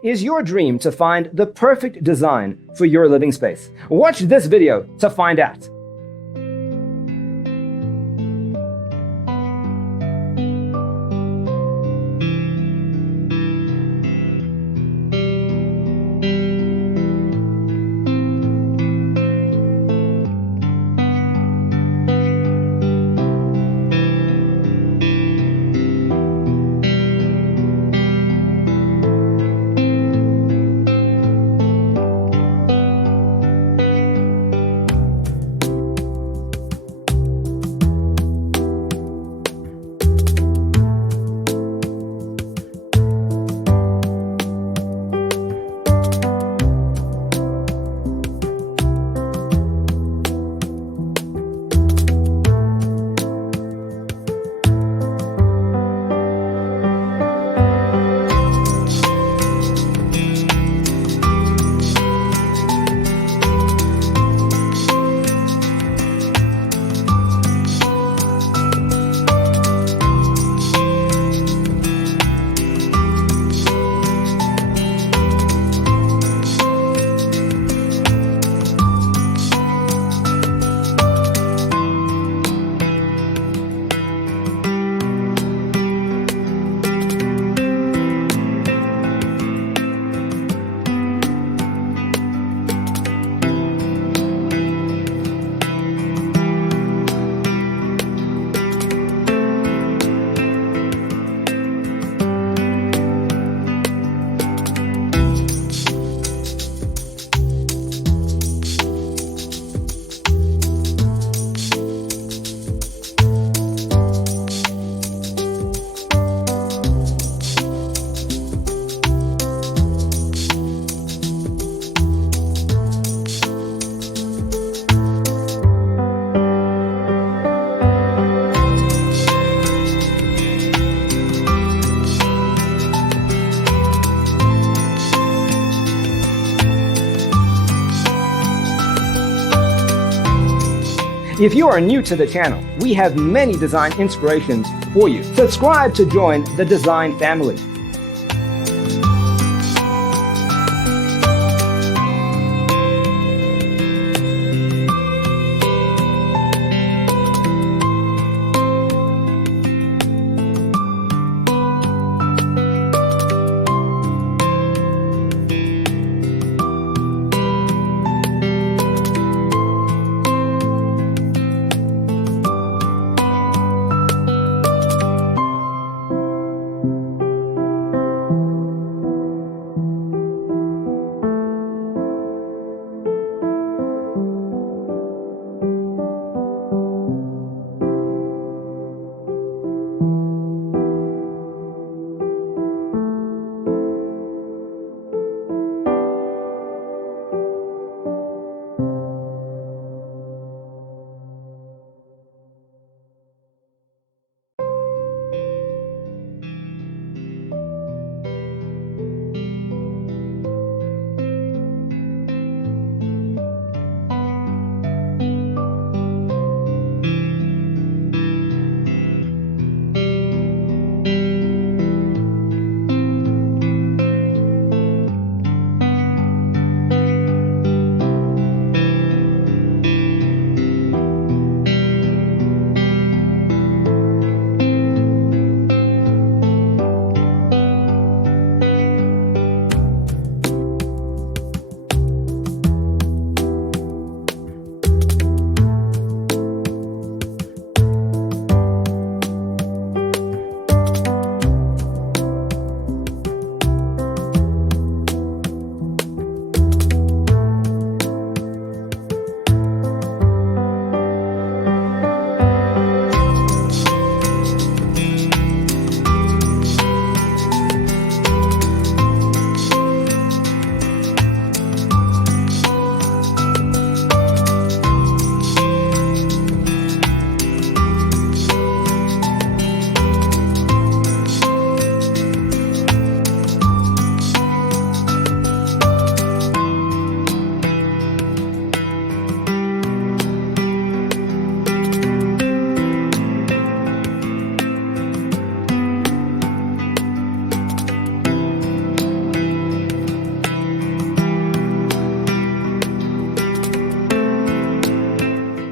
Is your dream to find the perfect design for your living space? Watch this video to find out. If you are new to the channel, we have many design inspirations for you. Subscribe to join the design family.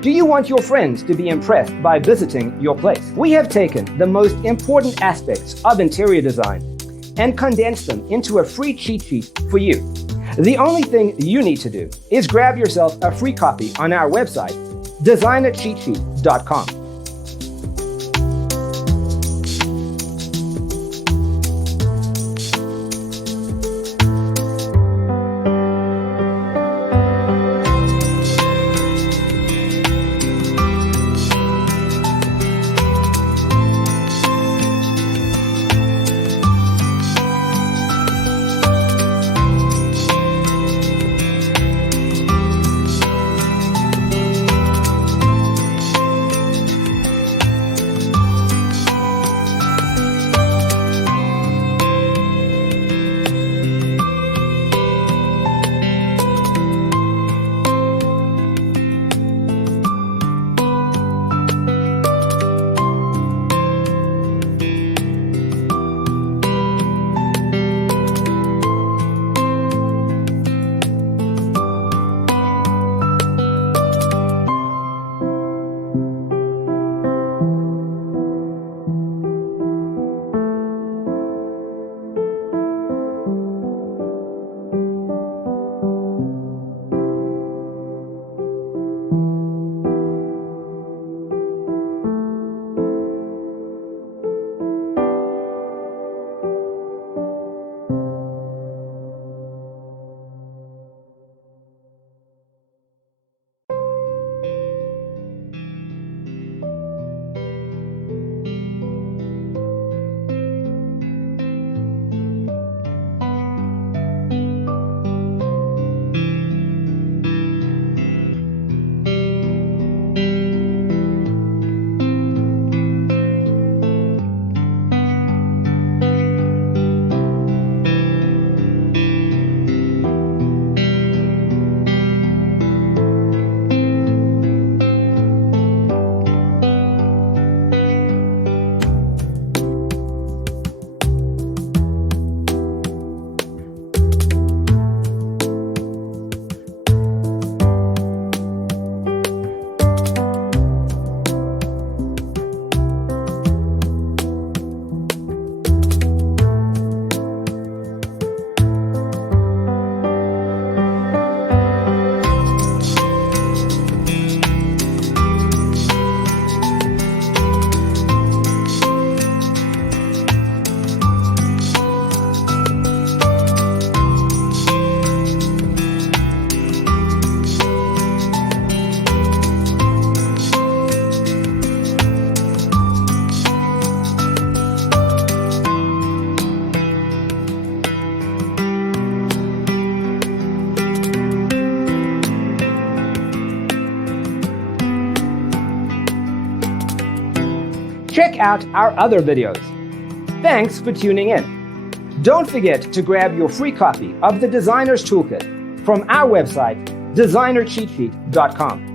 Do you want your friends to be impressed by visiting your place? We have taken the most important aspects of interior design and condensed them into a free cheat sheet for you. The only thing you need to do is grab yourself a free copy on our website, designercheatsheet.com. Check out our other videos. Thanks for tuning in. Don't forget to grab your free copy of the Designer's Toolkit from our website, designercheatsheet.com.